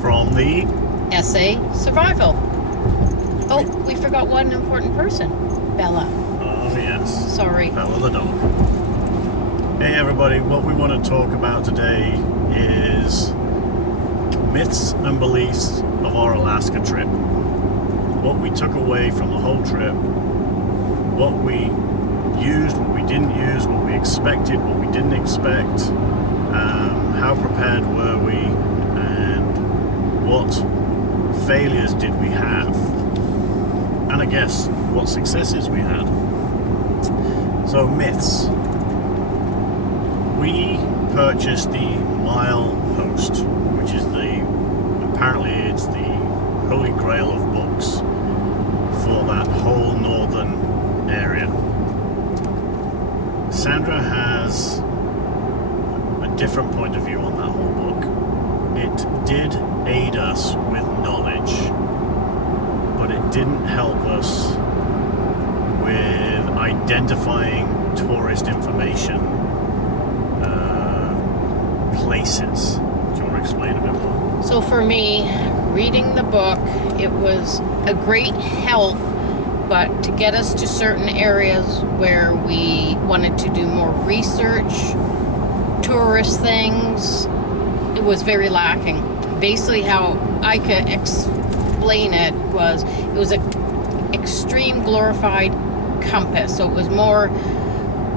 from the TheSASurvival. Oh, we forgot one important person. Bella. Oh yes. Sorry. Bella the dog. Hey everybody, what we want to talk about today is myths and beliefs of our Alaska trip. What we took away from the whole trip, what we used, what we didn't use, what we expected, what we didn't expect, how prepared were we, and what failures did we have, and I guess what successes we had. So myths. We purchased the milepost, which is apparently it's the holy grail of books for that whole northern area. Sandra has a different point of view on that whole book. It did aid us with knowledge, but it didn't help us with identifying tourist information, places. Do you want to explain a bit more? So for me, reading the book, it was a great help, but to get us to certain areas where we wanted to do more research, tourist things, it was very lacking. Basically how I could explain it was an extreme glorified compass. So it was more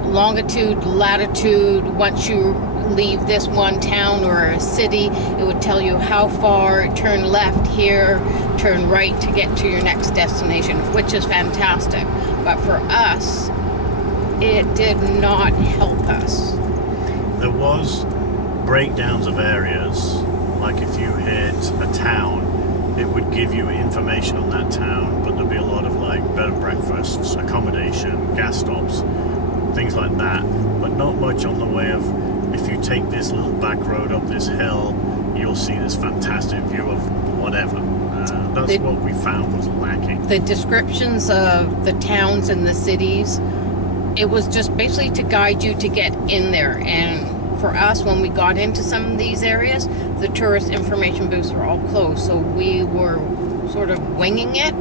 longitude, latitude. Once you leave this one town or a city, it would tell you how far, turn left here, turn right to get to your next destination, which is fantastic. But for us, it did not help us. There was breakdowns of areas, like if you hit a town, it would give you information on that town, but there'd be a lot of like bed and breakfasts, accommodation, gas stops, things like that, but not much on the way of, if you take this little back road up this hill, you'll see this fantastic view of whatever. That's what we found was lacking. The descriptions of the towns and the cities, it was just basically to guide you to get in there. And for us, when we got into some of these areas, the tourist information booths were all closed. So we were sort of winging it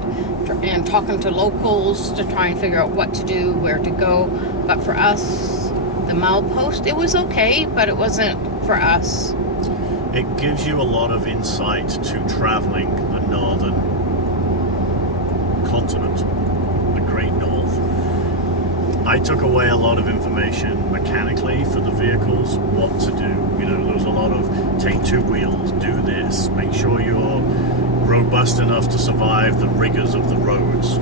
and talking to locals to try and figure out what to do, where to go. But for us, the milepost, it was okay, but it wasn't for us. It gives you a lot of insight to traveling the northern continent, the Great North. I took away a lot of information mechanically for the vehicles, what to do. You know, there was a lot of take two wheels, do this, make sure you're robust enough to survive the rigors of the roads,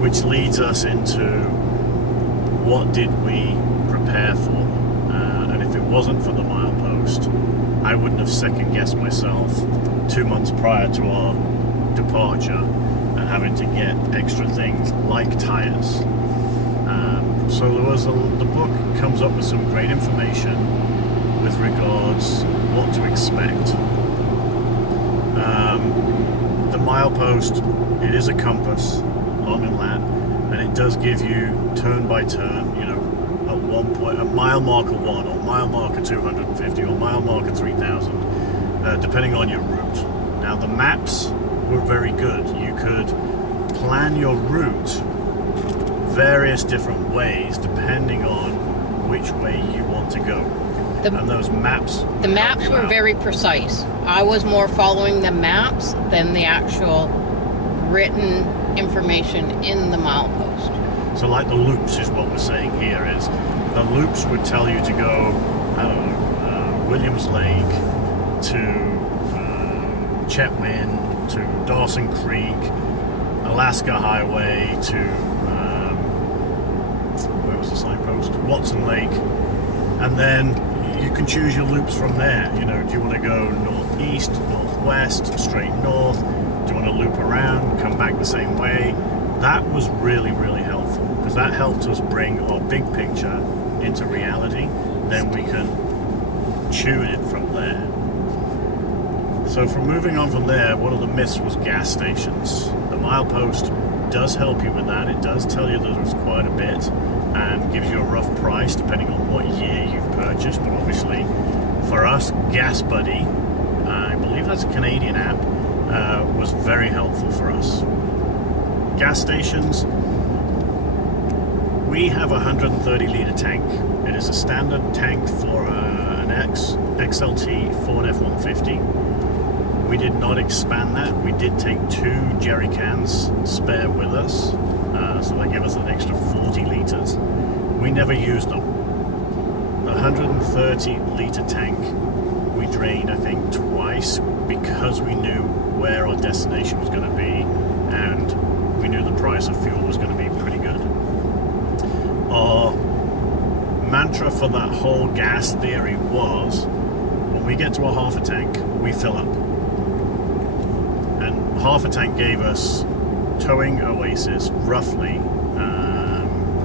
which leads us into what did we prepare for. And if it wasn't for the milepost, I wouldn't have second-guessed myself 2 months prior to our departure and having to get extra things like tires. So the book comes up with some great information with regards what to expect. The milepost, it is a compass, long and lat, and it does give you turn by turn, you know, at one point, a mile marker 1 or mile marker 250 or mile marker 3000, depending on your route. Now the maps were very good. You could plan your route various different ways depending on which way you want to go. And those maps... The maps were very precise. I was more following the maps than the actual written information in the milepost. So like the loops is what we're saying here, is the loops would tell you to go, I don't know, Williams Lake to Chetwynd to Dawson Creek, Alaska Highway to, where was the signpost? Watson Lake. And then you can choose your loops from there. You know, do you want to go northeast, northwest, straight north? Do you want to loop around, come back the same way? That was really, really helpful, because that helped us bring our big picture into reality. Then we can tune it from there. So from moving on from there, one of the myths was gas stations. The milepost does help you with that. It does tell you that there's quite a bit and gives you a rough price depending on what year you've purchased. But obviously, for us, Gas Buddy I believe that's a Canadian app, was very helpful for us. Gas stations, we have a 130 litre tank. It is a standard tank for an XLT Ford F-150. We did not expand that. We did take 2 jerry cans spare with us, so they give us an extra 40 litres. We never used them. The 130 litre tank we drained, I think, twice, because we knew where our destination was going to be, and we knew the price of fuel was going to be pretty good. Our mantra for that whole gas theory was, when we get to a half a tank, we fill up. And half a tank gave us, towing Oasis, roughly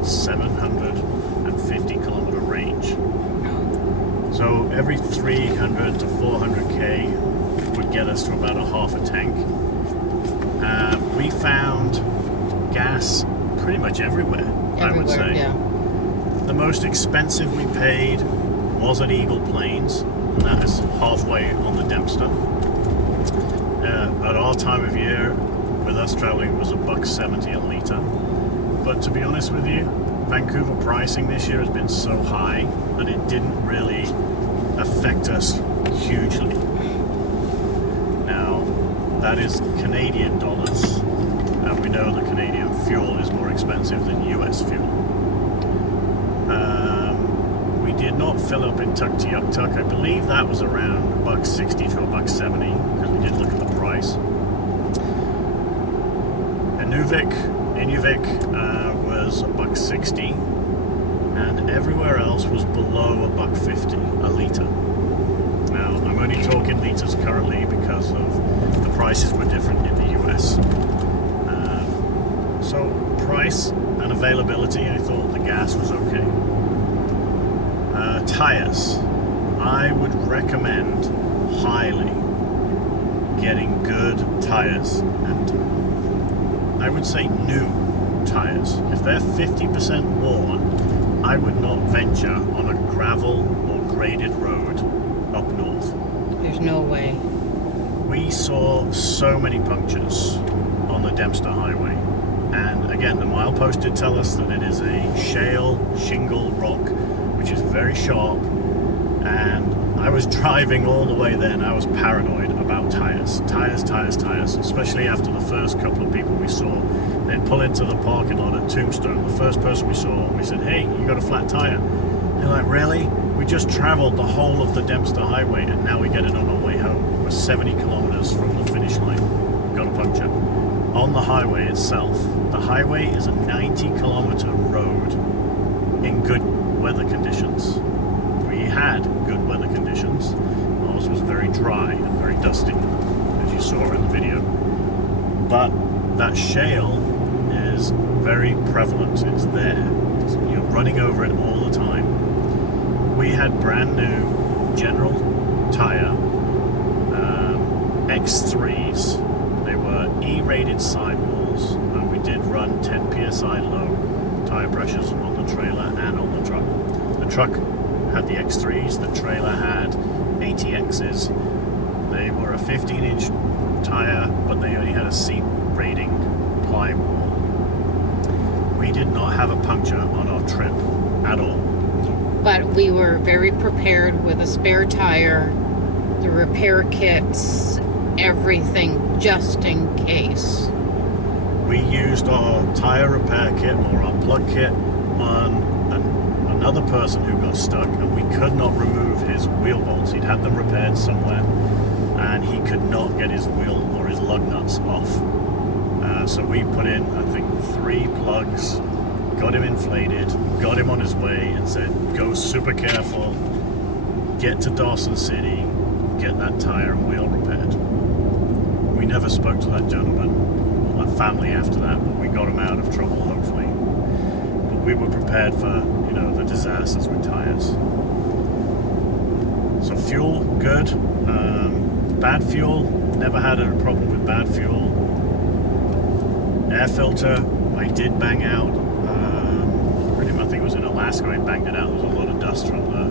750 kilometer range. So every 300 to 400k would get us to about a half a tank. We found gas pretty much everywhere, I would say. Yeah. The most expensive we paid was at Eagle Plains, and that is halfway on the Dempster. At our time of year, with us traveling, it was $1.70 a litre. But to be honest with you, Vancouver pricing this year has been so high that it didn't really affect us hugely. Now, that is Canadian dollars, and we know that Canadian fuel is more expensive than US fuel. We did not fill up in Tuktoyaktuk. I believe that was around $1.60 to $1.70, because we did look at the price. Inuvik was $1.60, and everywhere else was below $1.50 a litre. Now, I'm only talking litres currently because of the prices were different in the US. So price and availability, I thought the gas was okay. Tires, I would recommend highly getting good tires, and I would say new tires. If they're 50% worn, I would not venture on a gravel or graded road up north. There's no way. We saw so many punctures on the Dempster Highway, and again, the milepost did tell us that it is a shale shingle rock, which is very sharp, and I was driving all the way there and I was paranoid about tires, especially after the first couple of people we saw. They'd pull into the parking lot at Tombstone. The first person we saw, we said, "Hey, you got a flat tire?" They're like, "Really? We just traveled the whole of the Dempster Highway and now we get it on our way home. We're 70 kilometers from the finish line. Got a puncture." On the highway itself, the highway is a 90-kilometer road in good weather conditions. We had good weather conditions. Ours was very dry and very dusty, as you saw in the video. But that shale is very prevalent. It's there. You're running over it all the time. We had brand new General Tire X3s. They were E-rated sidewalls, and we did run 10 psi low tire pressures on the trailer and on the truck. The truck had the X3s, the trailer had ATXs. They were a 15-inch tire, but they only had a seat rating ply wall. We did not have a puncture on our trip at all. But we were very prepared with a spare tire, the repair kits, everything, just in case. We used our tire repair kit or our plug kit on another person who got stuck, and we could not remove his wheel bolts. He'd had them repaired somewhere, and he could not get his wheel or his lug nuts off. So we put in, I think, 3 plugs, got him inflated, got him on his way, and said, "Go super careful, get to Dawson City, get that tire and wheel repaired." We never spoke to that gentleman or that family after that, but we got him out of trouble, hopefully. But we were prepared for, the disasters with tires. So fuel, good. Bad fuel, never had a problem with bad fuel. Air filter, I did bang out. I think it was in Alaska, I banged it out. There was a lot of dust from the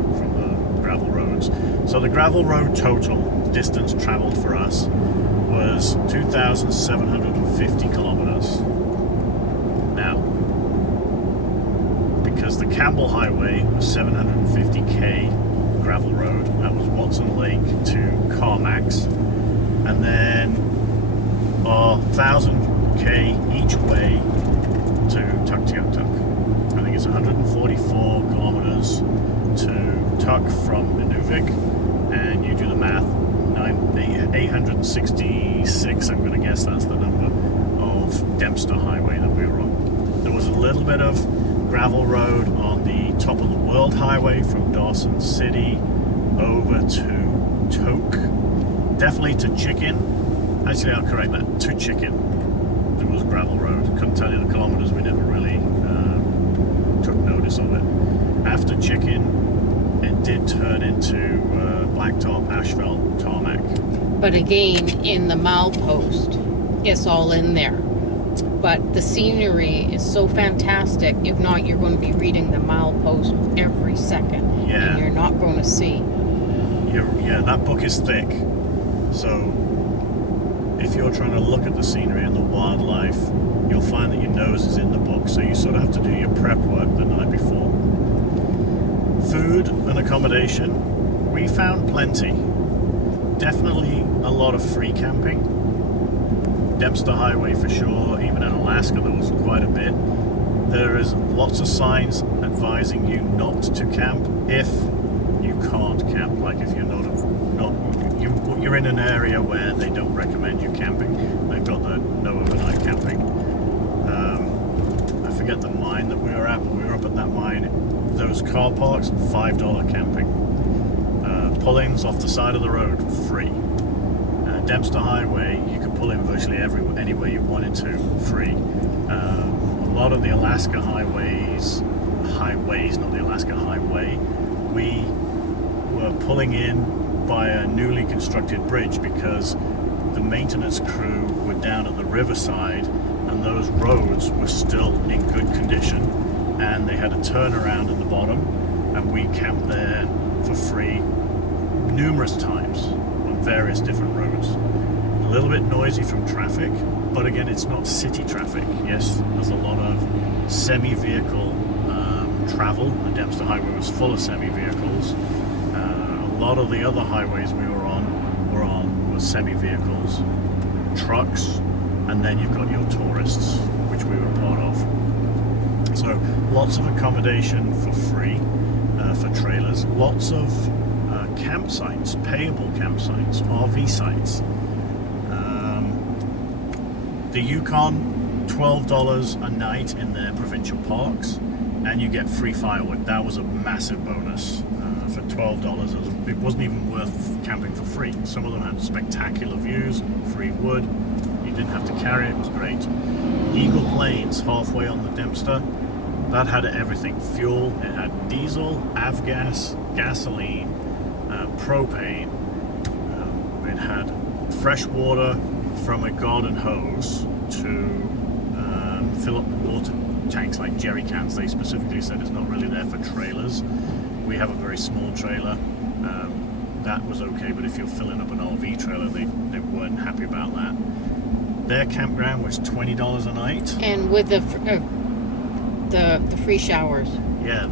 gravel road. roads. So the gravel road total distance traveled for us was 2,750 kilometers. Now, because the Campbell Highway was 750k gravel road, that was Watson Lake to Carmax, and then 1,000k each way to Tuktoyaktuk. I think it's 144 kilometers to Tuk from Inuvik, and you do the math, 866, I'm going to guess that's the number, of Dempster Highway that we were on. There was a little bit of gravel road on the top of the World Highway from Dawson City over to Tok, definitely to Chicken. Actually, I'll correct that, to Chicken. There was gravel road. Couldn't tell you the kilometers, we never really took notice of it. After Chicken, it did turn into blacktop, asphalt, tarmac. But again, in the milepost, it's all in there. But the scenery is so fantastic. If not, you're going to be reading the milepost every second. Yeah. And you're not going to see. Yeah, that book is thick. So if you're trying to look at the scenery and the wildlife, you'll find that your nose is in the book. So you sort of have to do your prep work the night before. Food and accommodation, we found plenty. Definitely a lot of free camping. Dempster Highway for sure, even in Alaska there was quite a bit. There is lots of signs advising you not to camp if you can't camp, like if you're you're in an area where they don't recommend you camping. They've got the no overnight camping. I forget the mine that we were at, but we were up at that mine. Those car parks, $5 camping. Pull-ins off the side of the road, free. Dempster Highway, you could pull in virtually anywhere you wanted to, free. A lot of the Alaska highways, not the Alaska Highway, we were pulling in by a newly constructed bridge because the maintenance crew were down at the riverside and those roads were still in good condition, and they had a turnaround at the bottom, and we camped there for free numerous times on various different roads. A little bit noisy from traffic, but again, it's not city traffic. Yes, there's a lot of semi-vehicle travel. The Dempster Highway was full of semi-vehicles. A lot of the other highways we were on were semi-vehicles, trucks, and then you've got your tourists, which we were part of. So lots of accommodation for free for trailers, lots of campsites, payable campsites, RV sites. The Yukon, $12 a night in their provincial parks, and you get free firewood. That was a massive bonus. For $12, it wasn't even worth camping for free. Some of them had spectacular views, free wood. You didn't have to carry it, it was great. Eagle Plains, halfway on the Dempster, that had everything. Fuel, it had diesel, avgas, gasoline, propane. It had fresh water from a garden hose to fill up the water tanks like jerry cans. They specifically said it's not really there for trailers. We have a very small trailer. That was okay, but if you're filling up an RV trailer, they weren't happy about that. Their campground was $20 a night. And with the free showers. Yeah,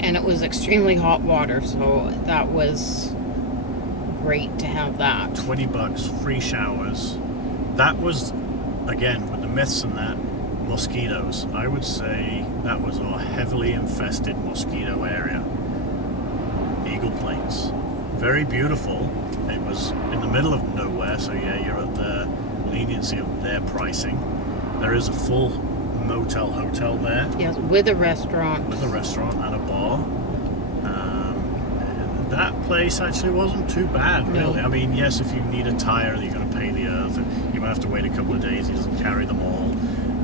and it was extremely hot water, so that was great to have that. $20, free showers. That was, again, with the myths and that, mosquitoes. I would say that was a heavily infested mosquito area. Eagle Plains. Very beautiful. It was in the middle of nowhere, so yeah, you're at the leniency of their pricing. There is a full motel hotel there. Yes, with a restaurant. With a restaurant and a bar. That place actually wasn't too bad, really. No. I mean, yes, if you need a tire, you're going to pay the earth. You might have to wait a couple of days. He doesn't carry them all.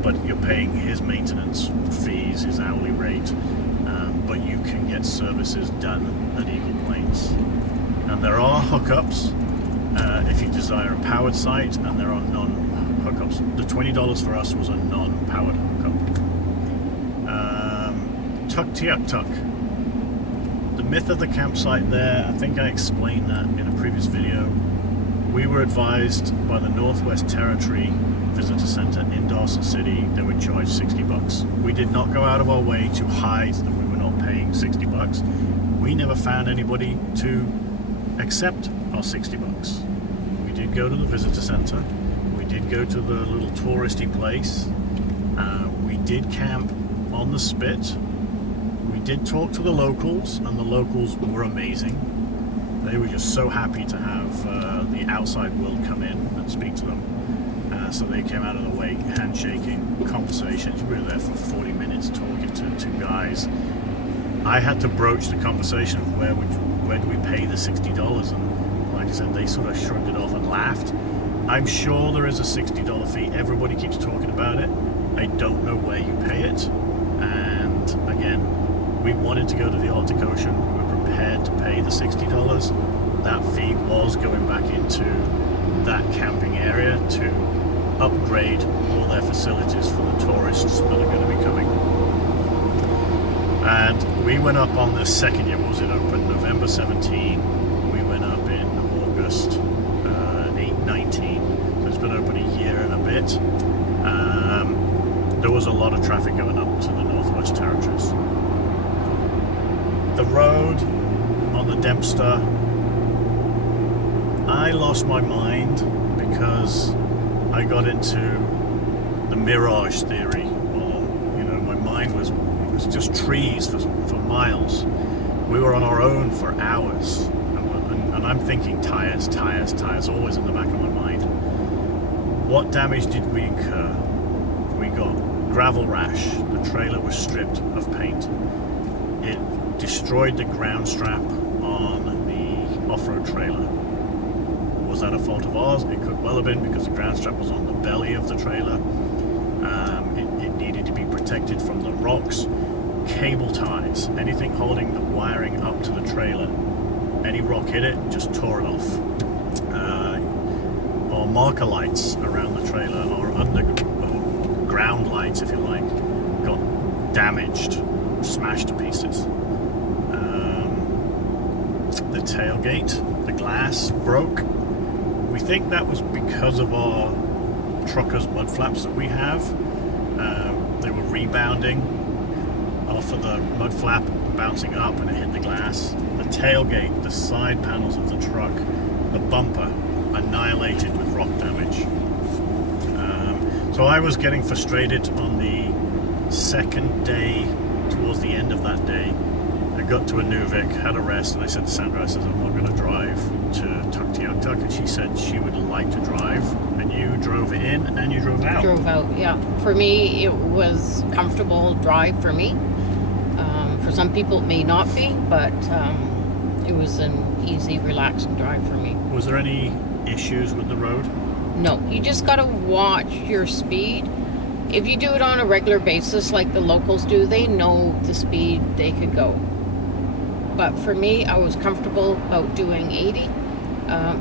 But you're paying his maintenance fees, his hourly rate. But you can get services done at Eagle Plains. And there are hookups if you desire a powered site, and there are non-hookups. The $20 for us was a non-powered hookup. Tuktoyaktuk. the myth of the campsite there, I think I explained that in a previous video. We were advised by the Northwest Territory Visitor Center in Dawson City they would charge 60 bucks. We did not go out of our way to hide that we were not paying 60 bucks. We never found anybody to accept our 60 bucks. We did go to the visitor center. We did go to the little touristy place. We did camp on the spit. We did talk to the locals, and the locals were amazing. They were just so happy to have the outside world come in and speak to them. So they came out of the way, handshaking, conversations. We were there for 40 minutes talking to two guys. I had to broach the conversation of where do we pay the $60, and like I said, they sort of shrugged it off and laughed. I'm sure there is a $60 fee. Everybody keeps talking about it. I don't know where you pay it. And again, we wanted to go to the Arctic Ocean. We were prepared to pay the $60. That fee was going back into that camping area to upgrade all their facilities for the tourists that are going to be coming. And we went up on the second year. What was it open? November 17. We went up in August 19. So it's been open a year and a bit. There was a lot of traffic going up to the Northwest Territories. The road on the Dempster, I lost my mind because I got into the mirage theory. Or, you know, my mind was just trees for miles. We were on our own for hours, and I'm thinking tires, always in the back of my mind. What damage did we incur? We got gravel rash. The trailer was stripped of paint. It destroyed the ground strap on the off-road trailer. Was that a fault of ours? It could well have been, because the ground strap was on the belly of the trailer. It needed to be protected from the rocks. Cable ties, anything holding the wiring up to the trailer. Any rock hit it, just tore it off. Or marker lights around the trailer, or underground lights, if you like, got damaged, smashed to pieces. The tailgate, the glass broke. We think that was because of our truckers' mud flaps that we have. They were rebounding off of the mud flap, bouncing up, and it hit the glass. The tailgate, the side panels of the truck, the bumper, annihilated with rock damage. So I was getting frustrated on the second day, towards the end of that day. I got to Inuvik, had a rest, and I said to Sandra, I said, I'm not going to drive to Tuktoyaktuk, and she said she would like to drive, and you drove in and you drove out. Drove out, yeah. For me, it was comfortable drive for me. For some people, it may not be, but it was an easy, relaxing drive for me. Was there any issues with the road? No, you just got to watch your speed. If you do it on a regular basis like the locals do, they know the speed they could go. But for me, I was comfortable about doing 80.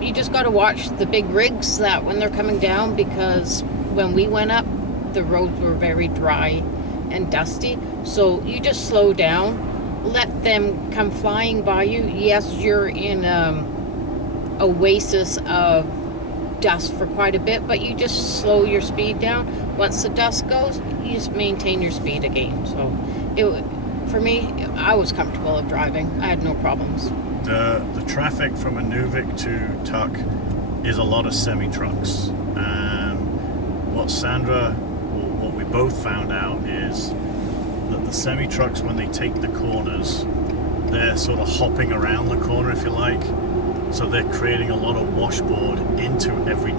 You just got to watch the big rigs that when they're coming down, because when we went up, the roads were very dry and dusty. So you just slow down, let them come flying by you. Yes, you're in oasis of dust for quite a bit, but you just slow your speed down. Once the dust goes, you just maintain your speed again. So for me, I was comfortable of driving. I had no problems. The traffic from Inuvik to Tuk is a lot of semi-trucks. What Sandra, or what we both found out, is that the semi-trucks, when they take the corners, they're sort of hopping around the corner, if you like. So they're creating a lot of washboard into every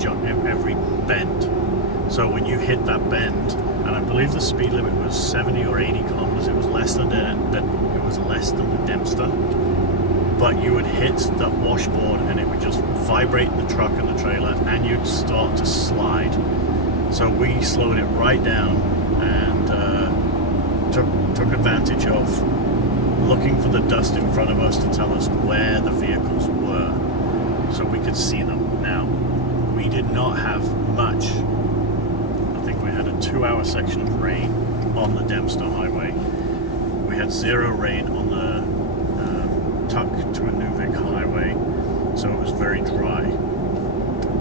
bend. So when you hit that bend, and I believe the speed limit was 70 or 80 kilometers, it was less than the Dempster, but you would hit that washboard and it would just vibrate the truck and the trailer, and you'd start to slide. So we slowed it right down and took advantage of looking for the dust in front of us to tell us where the vehicles were, so we could see them. Now, we did not have much. I think we had a 2-hour section of rain on the Dempster Highway. We had 0 rain on the tucked to a Nuvik highway, so it was very dry.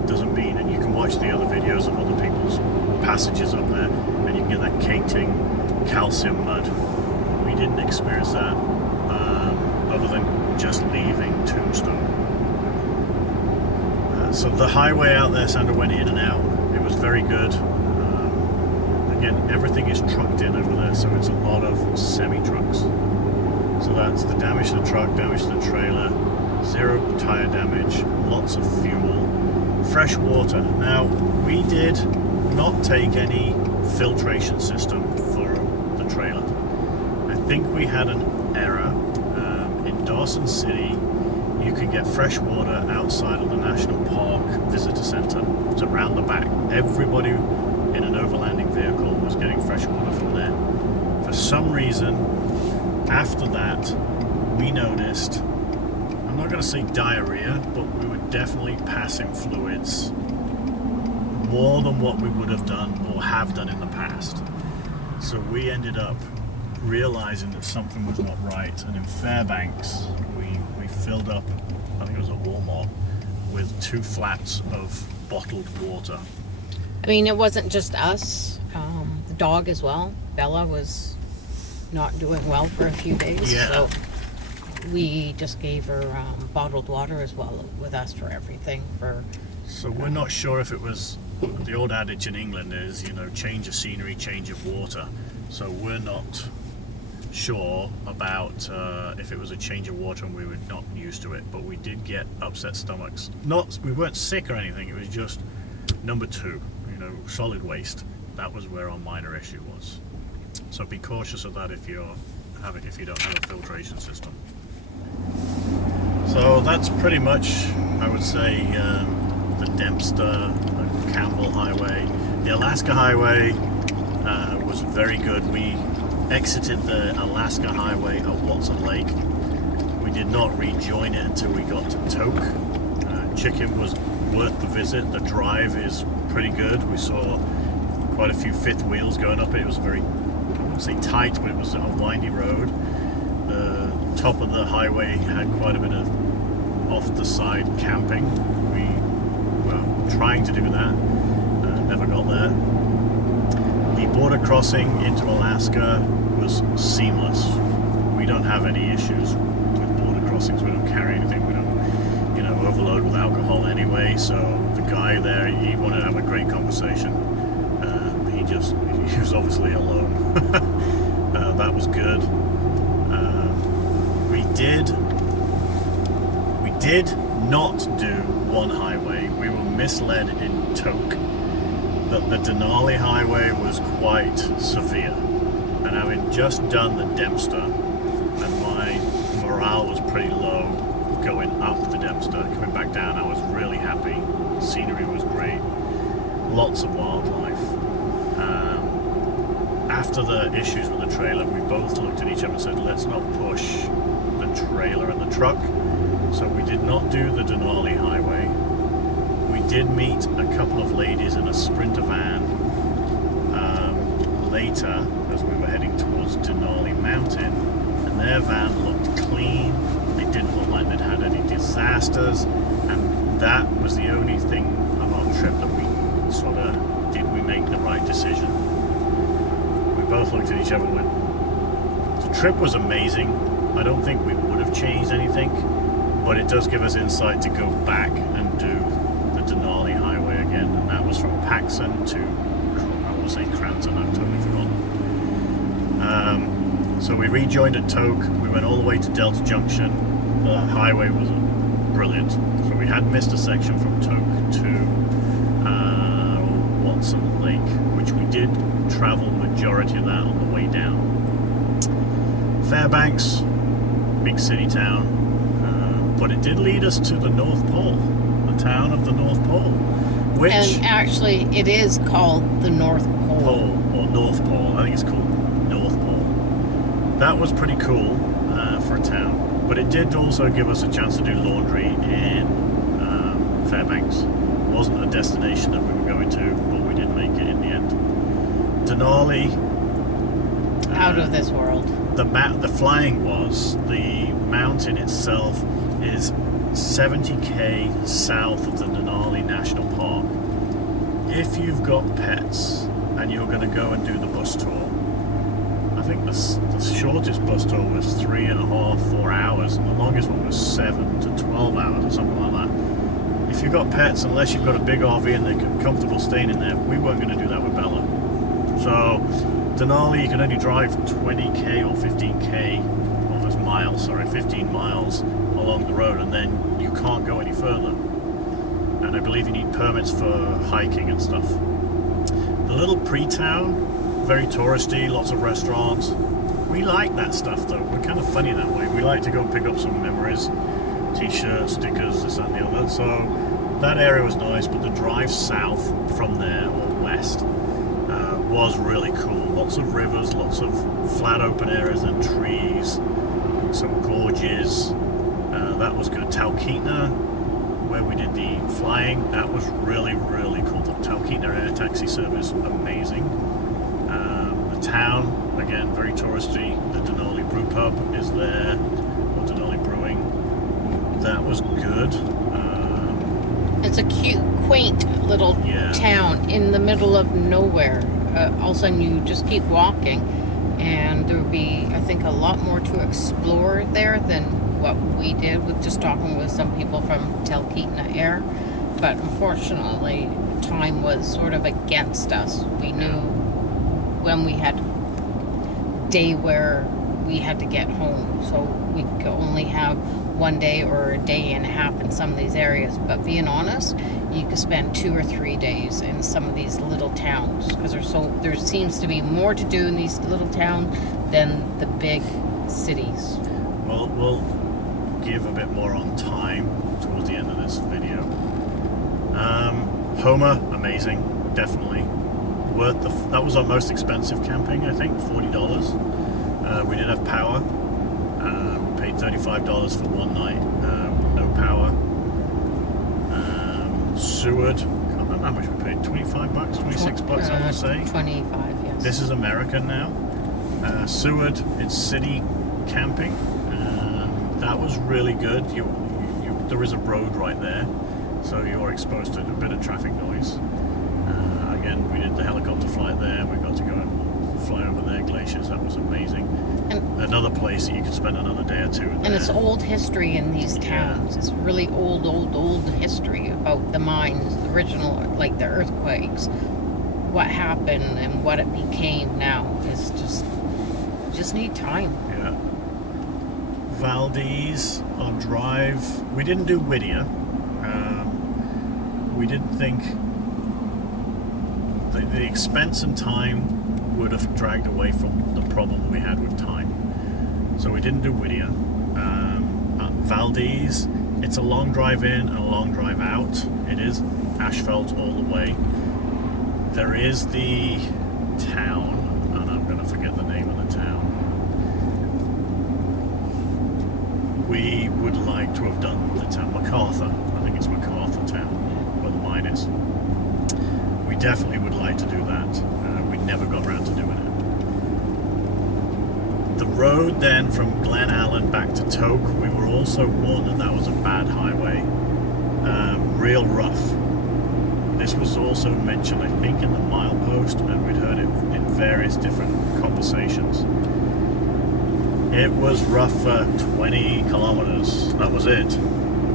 Doesn't mean, and you can watch the other videos of other people's passages up there, and you can get that caked-in calcium mud. We didn't experience that, other than just leaving Tombstone. So the highway out there, Sandra went in and out. It was very good. Again, everything is trucked in over there, so it's a lot of semi-trucks. So that's the damage to the truck, damage to the trailer, 0 tire damage, lots of fuel, fresh water. Now, we did not take any filtration system for the trailer. I think we had an error. In Dawson City, you can get fresh water outside of the National Park Visitor Center. It's around the back. Everybody in an overlanding vehicle was getting fresh water from there. For some reason, after that, we noticed, I'm not going to say diarrhea, but we were definitely passing fluids more than what we would have done or have done in the past. So we ended up realizing that something was not right, and in Fairbanks, we filled up, I think it was a Walmart, with 2 flats of bottled water. I mean, it wasn't just us. The dog as well. Bella was not doing well for a few days. Yeah. So we just gave her bottled water as well with us for everything. So we're not sure if it was, the old adage in England is, you know, change of scenery, change of water. So we're not sure about if it was a change of water and we were not used to it, but we did get upset stomachs. We weren't sick or anything, it was just number 2, you know, solid waste. That was where our minor issue was. So be cautious of that if you don't have a filtration system. So that's pretty much, I would say, the Dempster, the Campbell Highway. The Alaska Highway was very good. We exited the Alaska Highway at Watson Lake. We did not rejoin it until we got to Tok. Chicken was worth the visit. The drive is pretty good. We saw quite a few fifth wheels going up it. It was very, I wouldn't say tight, but it was a windy road. The top of the highway had quite a bit of off the side camping. We were trying to do that, never got there. The border crossing into Alaska was seamless. We don't have any issues with border crossings. We don't carry anything. We don't, you know, overload with alcohol anyway. So the guy there, he wanted to have a great conversation. He was obviously alone. That was good. We did not do one highway. We were misled in Tok that the Denali Highway was quite severe. And having just done the Dempster, and my morale was pretty low going up the Dempster, coming back down I was really happy. Scenery was great. Lots of wildlife. After the issues with the trailer, we both looked at each other and said, let's not push the trailer and the truck. So we did not do the Denali Highway. We did meet a couple of ladies in a Sprinter van later as we were heading towards Denali Mountain, and their van looked clean. It didn't look like they'd had any disasters, and that was the only thing of our trip that we sort of, did we make the right decision? We both looked at each other and went, the trip was amazing. I don't think we would have changed anything, but it does give us insight to go back and do the Denali Highway again, and that was from Paxson to, I want to say Crampton, I've totally forgotten. So we rejoined at Tok. We went all the way to Delta Junction. The highway was brilliant. So we had missed a section from Tok to Watson Lake, which we did travel majority of that on the way down. Fairbanks, big city town, but it did lead us to the North Pole, the town of the North Pole, which... And actually, it is called the North Pole. Or North Pole, I think it's called North Pole. That was pretty cool for a town, but it did also give us a chance to do laundry in Fairbanks. It wasn't a destination that we were going to, but we did make it in the end. Denali, Out of this world. The flying was, the mountain itself is 70k south of the Denali National Park. If you've got pets and you're going to go and do the bus tour, I think the shortest bus tour was 3.5, 4 hours, and the longest one was 7 to 12 hours or something like that. If you've got pets, unless you've got a big RV and they're comfortable staying in there, we weren't going to do that with Bella. So Denali, you can only drive 20k or 15k, or those miles, sorry, 15 miles along the road, and then you can't go any further. And I believe you need permits for hiking and stuff. The little pre-town, very touristy, lots of restaurants. We like that stuff though. We're kind of funny that way. We like to go pick up some memories, t-shirts, stickers, this and the other. So that area was nice, but the drive south from there, or west, was really cool. Lots of rivers, lots of flat open areas and trees, some gorges. That was good. Talkeetna, where we did the flying, that was really, really cool. The Talkeetna air taxi service, amazing. The town, again, very touristy. The Denali Brew Pub is there, or Denali Brewing. That was good. It's a cute, quaint little town in the middle of nowhere. All of a sudden you just keep walking, and there would be, I think, a lot more to explore there than what we did with just talking with some people from Talkeetna Air. But unfortunately, time was sort of against us. We knew when we had a day where we had to get home, so we could only have 1 day or a day and a half in some of these areas. But being honest, you could spend 2 or 3 days in some of these little towns, because there seems to be more to do in these little towns than the big cities. Well, we'll give a bit more on time towards the end of this video. Homer, amazing, definitely worth that was our most expensive camping, I think, $40. We did have power. We paid $35 for 1 night, no power. Seward, can't remember how much we paid, 25 bucks, 26 bucks, I would say. 25, yes. This is American now. Seward, it's city camping. That was really good. There is a road right there, so you're exposed to a bit of traffic noise. Again, we did the helicopter flight there. We got to go and fly over their glaciers. That was amazing. And another place that you could spend another day or two in there. And it's old history in these towns. It's really old history about the mines, the original, like the earthquakes, what happened and what it became now. It's just need time. Yeah. Valdez, our drive, we didn't do Whittier. We didn't think the expense and time would have dragged away from the problem we had with time. So we didn't do Whittier. Valdez, it's a long drive in and a long drive out. It is asphalt all the way. There is the town, and I'm going to forget the name of the town. We would like to have done the town, MacArthur. I think it's MacArthur town, where the mine is. We definitely would like to do that. We never got around to doing it. The road then from Glen Allen back to Toke, we were also warned that was a bad highway. Real rough. This was also mentioned, I think, in the milepost, and we'd heard it in various different conversations. It was rough for 20 kilometers. That was it.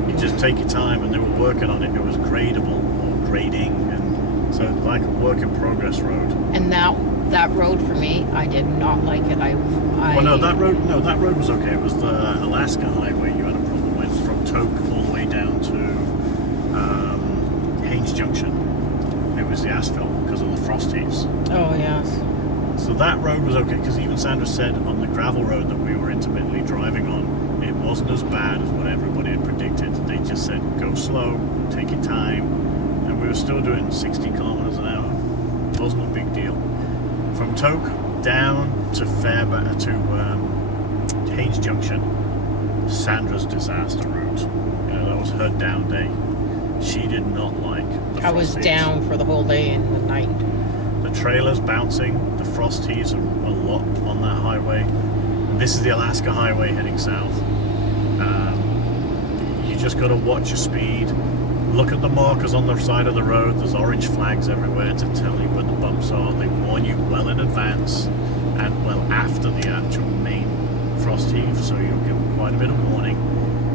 You just take your time, and they were working on it. It was gradable or grading, and so like a work in progress road. And that road for me, I did not like it. Well, no, that road was okay. It was the Alaska highway you had a problem with, from Toke all the way down to Haines Junction. It was the asphalt because of the frost heaves. Oh yes. So that road was okay, because even Sandra said on the gravel road that we were intermittently driving on, it wasn't as bad as what everybody had predicted. They just said, go slow, take your time, and we were still doing 60 kilometers an hour. It wasn't a big deal. From Toke down to Haines Junction, Sandra's disaster route. You know, that was her down day. She did not like the frost I was heaves. down for the whole day and the night. The trailers bouncing, the frost heaves are a lot on that highway. This is the Alaska highway heading south. You just got to watch your speed. Look at the markers on the side of the road. There's orange flags everywhere to tell you where the bumps are. They warn you well in advance and well after the actual main frost heave, so you'll get quite a bit of warning.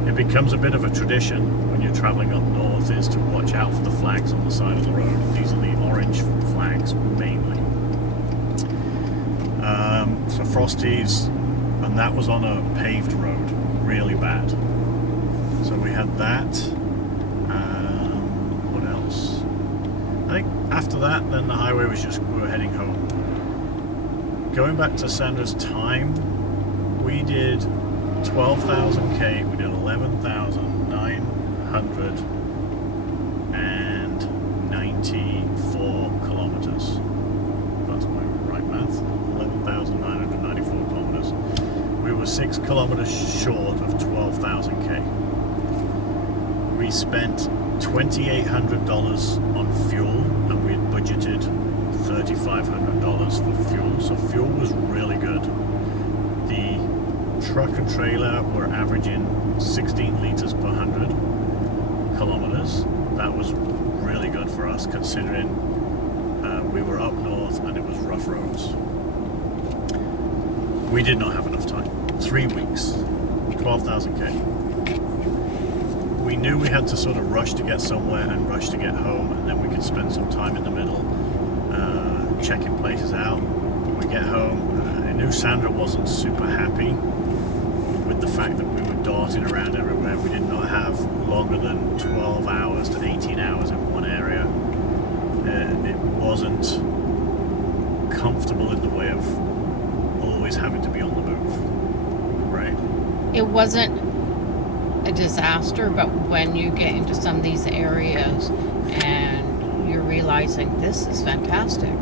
It becomes a bit of a tradition when you're traveling up north is to watch out for the flags on the side of the road. These are the orange flags mainly. So frosties, and that was on a paved road, really bad. So we had that. What else? I think after that, then the highway was just, we were heading home. Going back to Sandra's time, we did 12,000 K, we did 11,994 kilometers. That's my right math. 11,994 kilometers. We were 6 kilometers short of 12,000 K. We spent $2,800 on fuel, and we had budgeted $3,500 for fuel. So fuel was really good. The truck and trailer were averaging 16 liters per 100 kilometers. That was really good for us, considering we were up north and it was rough roads. We did not have enough time. 3 weeks, 12,000 K. We knew we had to sort of rush to get somewhere and rush to get home, and then we could spend some time in the middle checking places out. We get home. I knew Sandra wasn't super happy with the fact that we were darting around everywhere. We did not have longer than 12 hours to 18 hours in one area. It wasn't comfortable in the way of always having to be on the move, right? It wasn't a disaster, but when you get into some of these areas and you're realizing this is fantastic,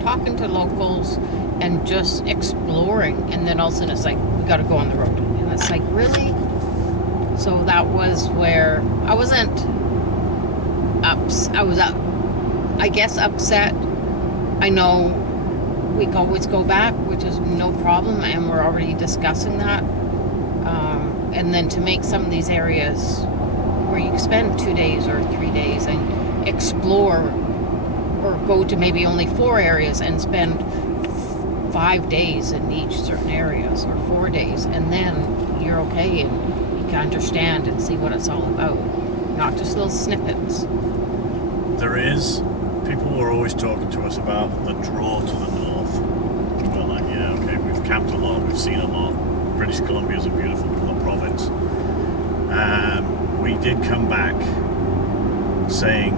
talking to locals and just exploring, and then all of a sudden it's like, we got to go on the road, and it's like, really? So that was where I wasn't I guess upset. I know we can always go back, which is no problem, and we're already discussing that. And then to make some of these areas where you spend 2 days or 3 days and explore, or go to maybe only 4 areas and spend 5 days in each certain areas, or 4 days, and then you're okay and you can understand and see what it's all about, not just little snippets. There is, people were always talking to us about the draw to the north. We're like, yeah, okay, we've camped a lot, we've seen a lot. British Columbia is a beautiful little province. We did come back saying,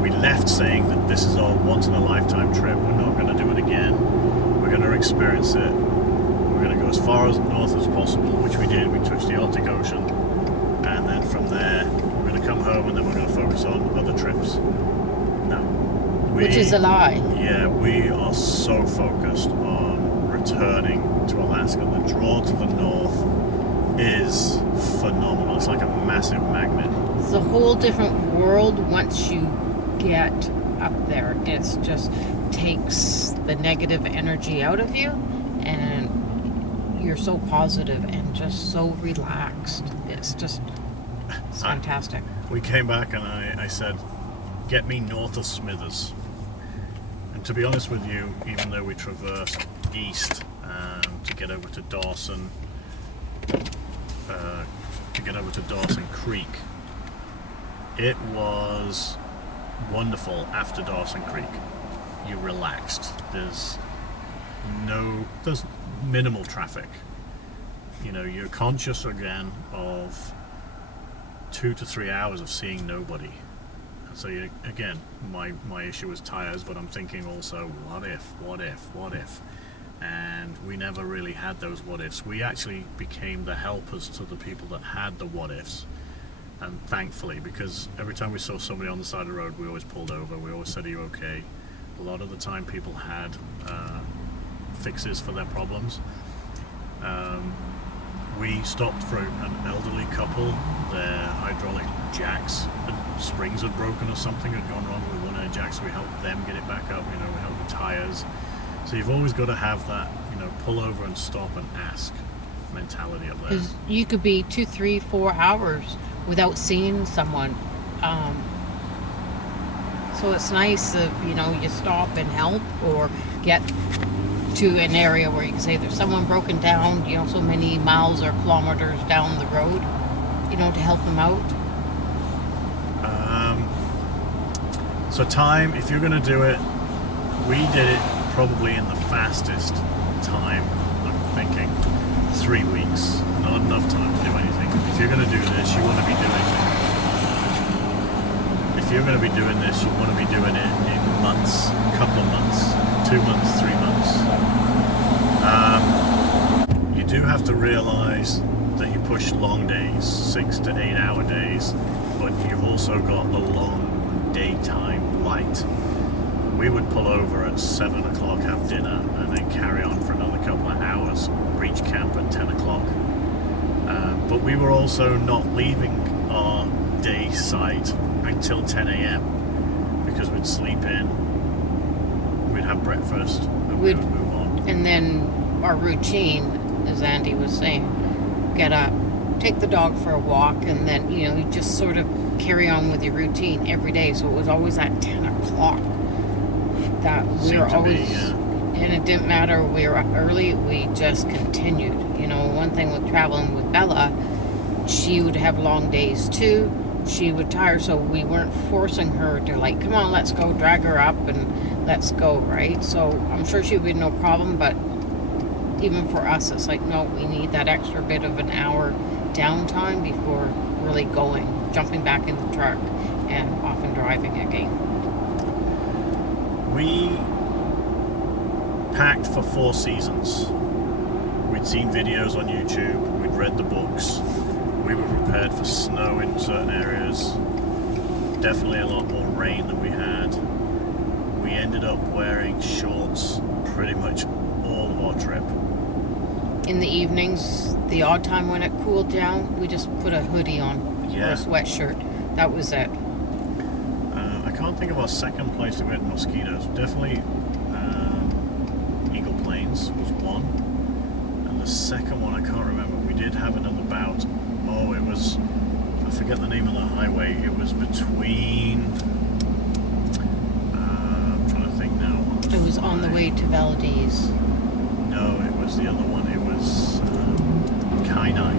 we left saying that this is our once in a lifetime trip. We're not going to do it again. We're going to experience it. We're going to go as far as north as possible, which we did. We touched the Arctic Ocean, and then from there we're going to come home, and then we're going to focus on other trips. No, Which is a lie. Yeah, we are so focused on returning to Alaska. The draw to the north is phenomenal. It's like a massive magnet. It's a whole different world once you get up there. It's just takes the negative energy out of you, and you're so positive and just so relaxed. It's fantastic. We came back and I said, get me north of Smithers. And to be honest with you, even though we traversed east to get over to Dawson, Creek, it was wonderful after Dawson Creek. You're relaxed. There's minimal traffic. You're conscious again of 2 to 3 hours of seeing nobody. And so again, my issue was tires, but I'm thinking also, what if? And we never really had those what ifs. We actually became the helpers to the people that had the what ifs. And thankfully, because every time we saw somebody on the side of the road, we always pulled over. We always said, are you okay? A lot of the time people had fixes for their problems. we stopped for an elderly couple. Their hydraulic jacks and springs had broken or something had gone wrong with one of their jacks, so we helped them get it back up. We helped with tires. So you've always got to have that, pull over and stop and ask mentality up there. Because you could be 2, 3, 4 hours without seeing someone. So it's nice if, you stop and help or get to an area where you can say there's someone broken down, so many miles or kilometers down the road, to help them out. So time, if you're going to do it, we did it probably in the fastest time, I'm thinking 3 weeks, not enough time to do anything. If you're going to do this, you want to be doing it in months, a couple of months, 2 months, 3 months. You do have to realize that you push long days, 6 to 8 hour days, but you've also got the long daytime light. We would pull over at 7 o'clock, have dinner, and then carry on for another couple of hours, reach camp at 10 o'clock. But we were also not leaving our day site until 10 a.m. because we'd sleep in, we'd have breakfast, and we would move on. And then our routine, as Andy was saying, get up, take the dog for a walk, and then, you just sort of carry on with your routine every day. So it was always at 10 o'clock that we were always, and it didn't matter, we were up early, we just continued. One thing with traveling with Bella, she would have long days too. She would tire, so we weren't forcing her to come on, let's go, drag her up and let's go, right? So I'm sure she would be no problem, but even for us, it's no, we need that extra bit of an hour downtime before really jumping back in the truck and off and driving again. We packed for 4 seasons. We'd seen videos on YouTube, we'd read the books, we were prepared for snow in certain areas, definitely a lot more rain than we had. We ended up wearing shorts pretty much all of our trip. In the evenings, the odd time when it cooled down, we just put a hoodie on or a sweatshirt. That was it. I can't think of our second place that we had mosquitoes. Definitely Eagle Plains was one. And the second one, I can't remember. We did have another bout. Oh, it was, I forget the name of the highway. It was between, I'm trying to think now. It was on the way to Valdez. No, it was the other one. It was Kenai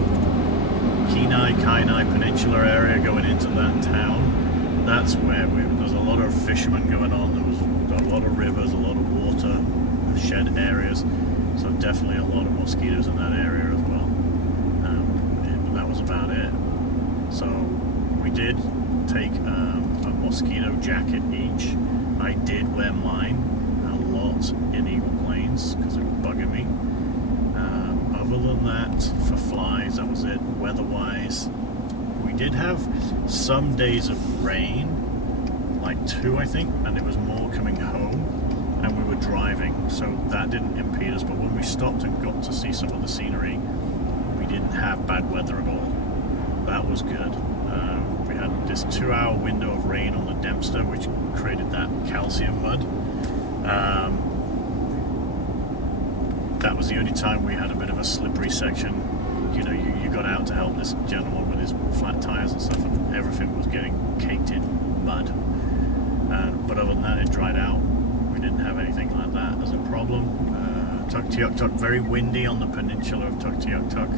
Peninsula area going into that town. That's where there's a lot of fishermen going on. There was a lot of rivers, a lot of water, shed areas. So definitely a lot of mosquitoes in that area as well. But that was about it. So we did take a mosquito jacket each. I did wear mine a lot in Eagle Plains because it was bugging me. Other than that, for flies, that was it. Weather-wise, we did have some days of rain, like 2 I think, and it was more coming home, and we were driving, so that didn't impede us. But when we stopped and got to see some of the scenery, we didn't have bad weather at all. That was good. We had this 2-hour window of rain on the Dempster, which created that calcium mud. That was the only time we had a bit of a slippery section. You got out to help this gentleman with his flat tires and stuff, and everything was getting caked in mud. But other than that, it dried out. We didn't have anything like that as a problem. Tuktoyaktuk, very windy on the peninsula of Tuktoyaktuk.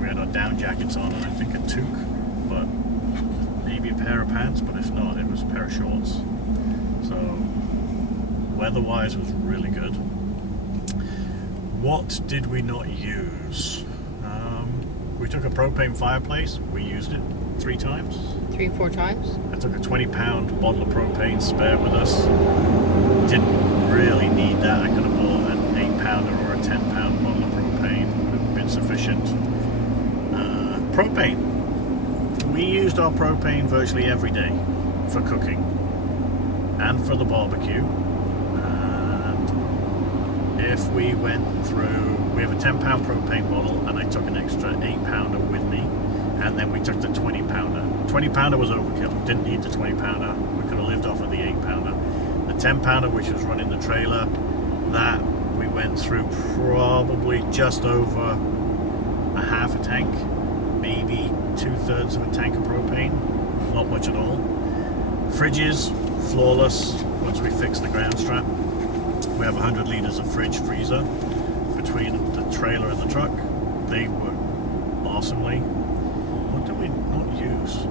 We had our down jackets on and I think a toque, but maybe a pair of pants, but if not, it was a pair of shorts. So weather-wise was really good. What did we not use? We took a propane fireplace. We used it 3 times. 3 or 4 times? I took a 20-pound bottle of propane spare with us. Didn't really need that. I could have bought an 8-pounder or a 10-pound bottle of propane. Would have been sufficient. Propane. We used our propane virtually every day for cooking and for the barbecue. If we went through, we have a 10-pound propane bottle and I took an extra 8-pounder with me, and then we took the 20-pounder. 20-pounder was overkill. Didn't need the 20-pounder. We could have lived off of the 8-pounder. The 10-pounder, which was running the trailer, that we went through probably just over a half a tank, maybe 2/3 of a tank of propane. Not much at all. Fridges, flawless. Once we fixed the ground strap, we have 100 liters of fridge freezer between the trailer and the truck. They work awesomely. What did we not use?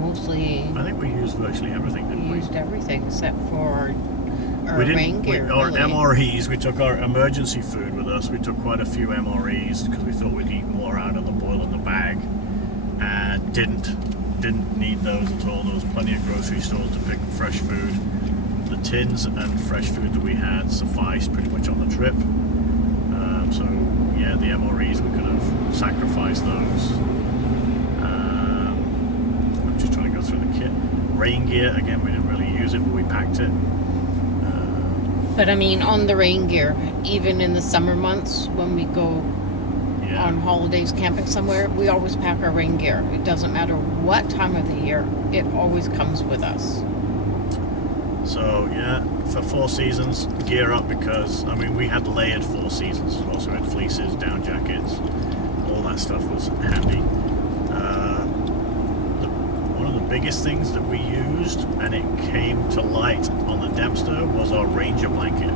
Mostly. I think we used virtually everything, didn't We we? used everything except for our We didn't. rain gear. Our really. MREs. We took our emergency food with us. We took quite a few MREs because we thought we'd eat more out of the boil in the bag, and didn't need those at all. There was plenty of grocery stores to pick fresh food. The tins and fresh food that we had sufficed pretty much on the trip. So yeah, the MREs, we could have sacrificed those. I'm just trying to go through the kit. Rain gear, again, we didn't really use it, but we packed it. But I mean, on the rain gear, even in the summer months when we go Yeah. on holidays camping somewhere, we always pack our rain gear. It doesn't matter what time of the year, it always comes with us. So yeah, for 4 seasons, gear up, because I mean we had layered 4 seasons as well. So we had fleeces, down jackets, all that stuff was handy. One of the biggest things that we used, and it came to light on the Dempster, was our Ranger blanket.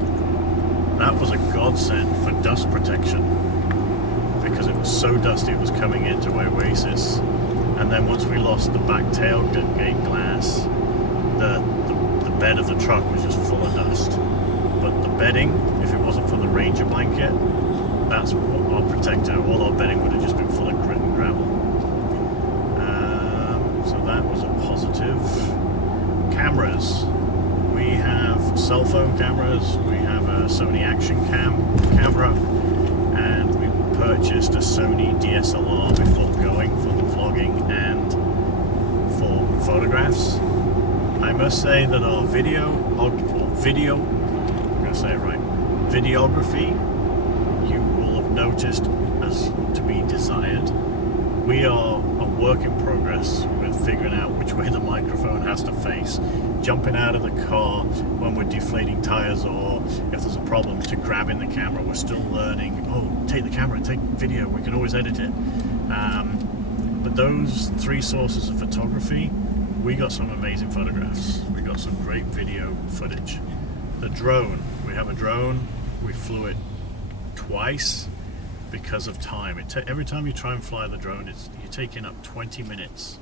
That was a godsend for dust protection because it was so dusty. It was coming into Oasis, and then once we lost the back tailgate glass, the bed of the truck was just full of dust. But the bedding, if it wasn't for the Ranger blanket, that's what our protector. All our bedding would have just been full of grit and gravel. So that was a positive. Cameras. We have cell phone cameras. We have a Sony Action camera, and we purchased a Sony DSLR before going for the vlogging and for photographs. I must say that our I'm going to say it right, videography, you will have noticed as to be desired. We are a work in progress with figuring out which way the microphone has to face, jumping out of the car when we're deflating tires, or if there's a problem, to grabbing the camera. We're still learning. Oh, take the camera, take video, we can always edit it. But those 3 sources of photography, we got some amazing photographs. We got some great video footage. The drone, we have a drone. We flew it twice because of time. Every time you try and fly the drone, you're taking up 20 minutes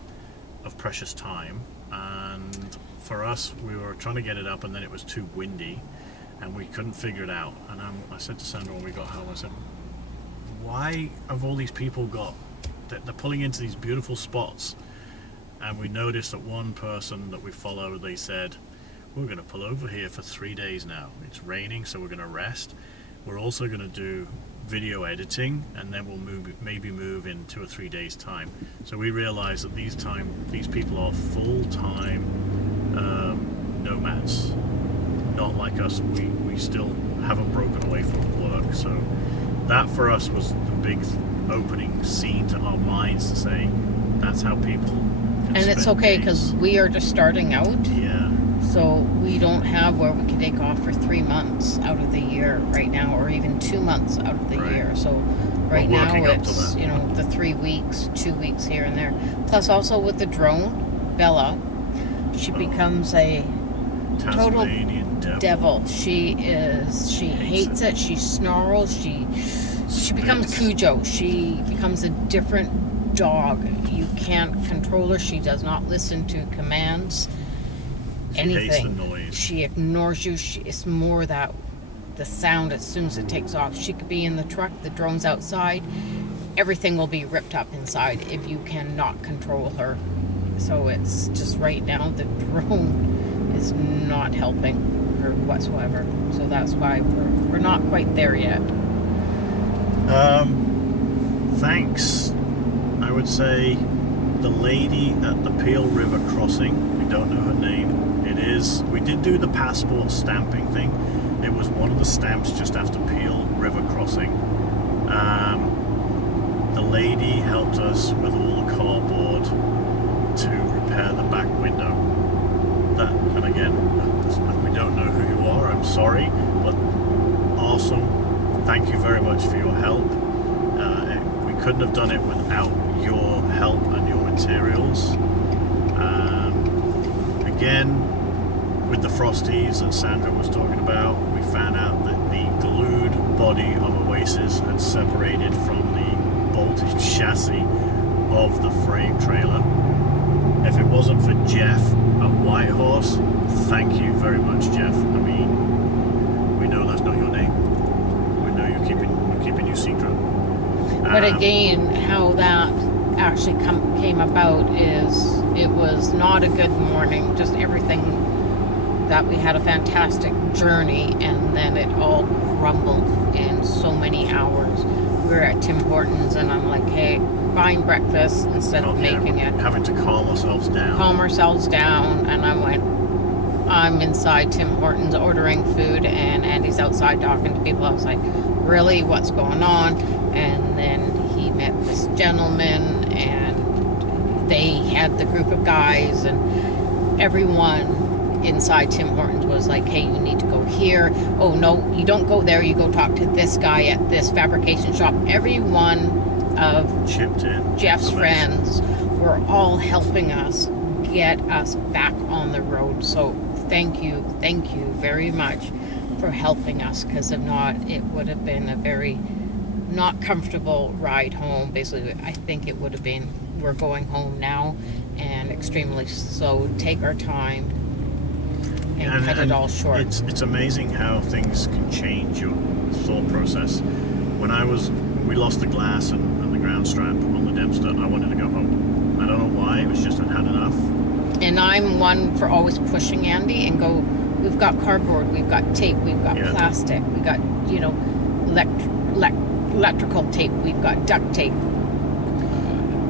of precious time. And for us, we were trying to get it up, and then it was too windy, and we couldn't figure it out. And I said to Sandra when we got home, I said, why have all these people they're pulling into these beautiful spots? And we noticed that one person that we follow, they said, we're going to pull over here for 3 days now. It's raining, so we're going to rest. We're also going to do video editing, and then we'll maybe move in 2 or 3 days time. So we realized that these people are full-time nomads, not like us. We still haven't broken away from work. So that for us was the big opening scene to our minds to say, that's how people can And it's spend okay days. because we are just starting out. Yeah. So we don't have where we can take off for 3 months out of the year right now, or even 2 months out of the Right. year. So right We're now working up to it's, that. you know, the 3 weeks, 2 weeks here and there. Plus also with the drone, Bella, she becomes a total Tasmanian devil. She hates it. She snarls. She becomes Spits. Cujo. She becomes a different dog. You can't control her. She does not listen to commands. She hates the Anything. noise. She ignores you. It's more that the sound as soon as it takes off. She could be in the truck, the drone's outside, everything will be ripped up inside if you cannot control her. So it's just right now the drone is not helping her whatsoever. So that's why we're not quite there yet. Thanks. I would say the lady at the Peel River crossing, we don't know her name. We did do the passport stamping thing. It was one of the stamps just after Peel river crossing. The lady helped us with all the cardboard to repair the back window. That, and again, we don't know who you are, I'm sorry, but awesome. Thank you very much for your help. We couldn't have done it without your help and your materials. Again, with the frosties that Sandra was talking about, we found out that the glued body of Oasis had separated from the bolted chassis of the frame trailer. If it wasn't for Jeff at Whitehorse, thank you very much, Jeff. I mean, we know that's not your name. We know you're keeping your secret. But again, how that actually came about is it was not a good morning, just everything that we had a fantastic journey, and then it all crumbled in so many hours. We were at Tim Hortons, and I'm like, hey, buying breakfast instead of making it. Having to calm ourselves down. And I'm inside Tim Hortons ordering food, and Andy's outside talking to people. I was like, really, what's going on? And then he met this gentleman, and they had the group of guys, and everyone inside Tim Hortons was like, hey, you need to go here. Oh, no, you don't go there. You go talk to this guy at this fabrication shop. Everyone of chipped in. Jeff's friends were all helping us get us back on the road. So thank you very much for helping us, because if not, it would have been a very not comfortable ride home. Basically, I think it would have been, we're going home now, and extremely slow. Take our time and cut it all short. It's amazing how things can change your thought process. When we lost the glass and the ground strap on the Dempster, I wanted to go home. I don't know why, it was just I'd had enough. And I'm one for always pushing Andy and go, we've got cardboard, we've got tape, we've got plastic, we've got, electrical tape, we've got duct tape.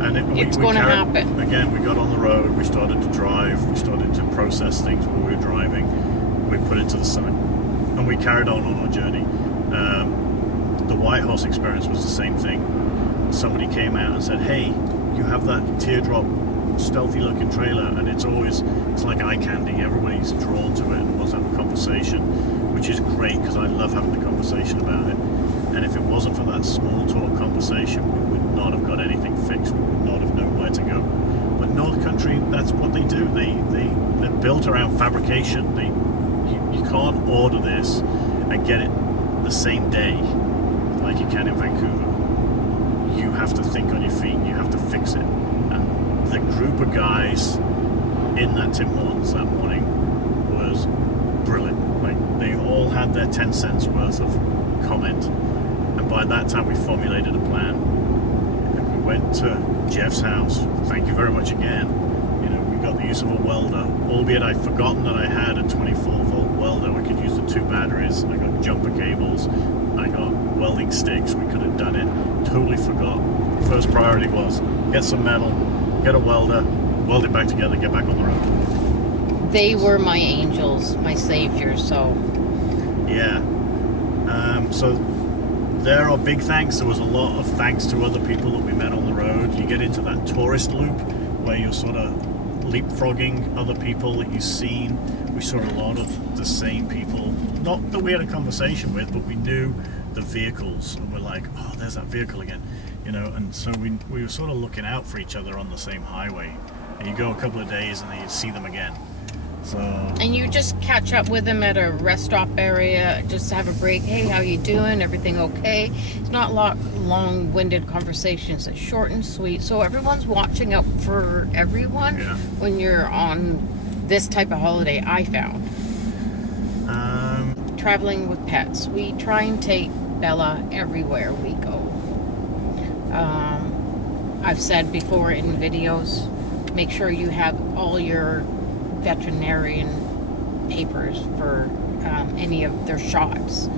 And it's going to happen. Again, we got on the road, we started to drive, we started to process things while we were driving, we put it to the side, and we carried on our journey. The Whitehorse experience was the same thing. Somebody came out and said, hey, you have that teardrop stealthy looking trailer, and it's like eye candy. Everybody's drawn to it and wants to have a conversation, which is great, because I love having a conversation about it. And if it wasn't for that small talk conversation, we would not have got anything fixed. We would not have known where to go. But North Country, that's what they do. They're built around fabrication. You can't order this and get it the same day like you can in Vancouver. You have to think on your feet. You have to fix it. And the group of guys in that Tim Hortons that morning was brilliant. Like, they all had their 10 cents worth of comment. And by that time, we formulated a plan. And we went to Jeff's house. Thank you very much again. We got the use of a welder, albeit I'd forgotten that I had a 24-volt welder. We could use the 2 batteries. I got jumper cables. I got welding sticks. We could have done it. Totally forgot. First priority was get some metal, get a welder, weld it back together, get back on the road. They were my angels, my saviors, so... Yeah. So there are big thanks. There was a lot of thanks to other people that we met on the road. You get into that tourist loop where you're sort of leapfrogging other people that you've seen. We saw a lot of the same people, not that we had a conversation with, but we knew the vehicles, and we're like, oh, there's that vehicle again, and so we were sort of looking out for each other on the same highway. And you go a couple of days and then you see them again. So, and you just catch up with them at a rest stop area, just have a break. Hey, how you doing? Everything okay? It's not long-winded conversations. It's short and sweet. So everyone's watching out for everyone when you're on this type of holiday, I found. Traveling with pets. We try and take Bella everywhere we go. I've said before in videos, make sure you have all your veterinarian papers for any of their shots.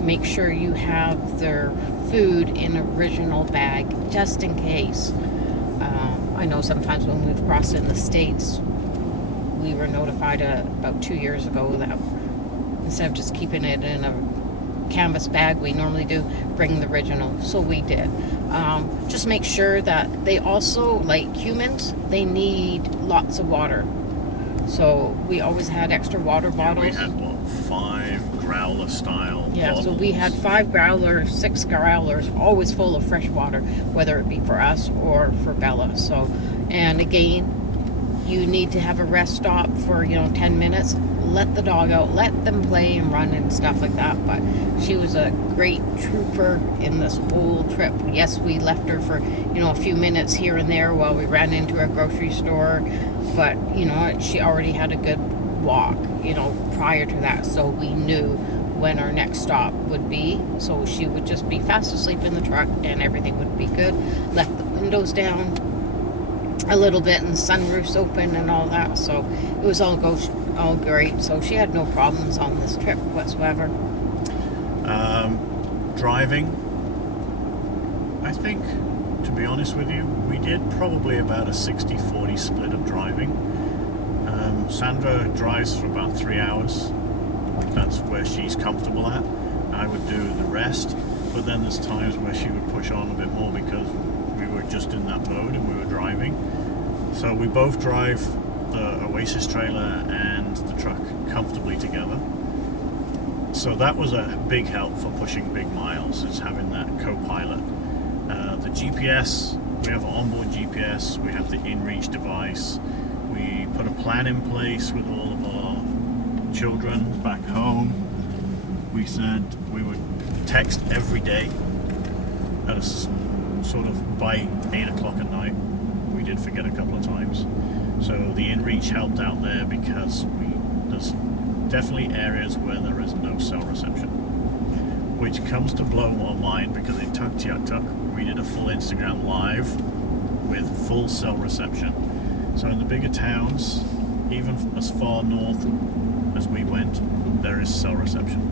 Make sure you have their food in an original bag, just in case. I know sometimes when we've crossed in the States, we were notified about 2 years ago that instead of just keeping it in a canvas bag we normally do, bring the original. So we did. Just make sure that they also, like humans, they need lots of water. So we always had extra water bottles. We had, what, 5 growler style bottles? So we had 5 growlers, 6 growlers, always full of fresh water, whether it be for us or for Bella. So, and again, you need to have a rest stop for 10 minutes. Let the dog out, let them play and run and stuff like that. But she was a great trooper in this whole trip. Yes, we left her for a few minutes here and there while we ran into a grocery store, but she already had a good walk prior to that, so we knew when our next stop would be. So she would just be fast asleep in the truck and everything would be good. Left the windows down a little bit and sunroofs open and all that, so it was all great. So she had no problems on this trip whatsoever. Driving, I think, to be honest with you, we did probably about a 60-40 split of driving. Sandra drives for about 3 hours. That's where she's comfortable at. I would do the rest, but then there's times where she would push on a bit more because we were just in that mode and we were driving. So we both drive the Oasis trailer and the truck comfortably together. So that was a big help for pushing big miles, is having that co-pilot. The GPS, we have an onboard GPS, we have the InReach device. We put a plan in place with all of our children back home. We said we would text every day at a sort of by 8 o'clock at night. We did forget a couple of times. So the InReach helped out there because there's definitely areas where there is no cell reception, which comes to blow our mind because in Tuktoyaktuk we did a full Instagram live with full cell reception. So in the bigger towns, even as far north as we went, there is cell reception.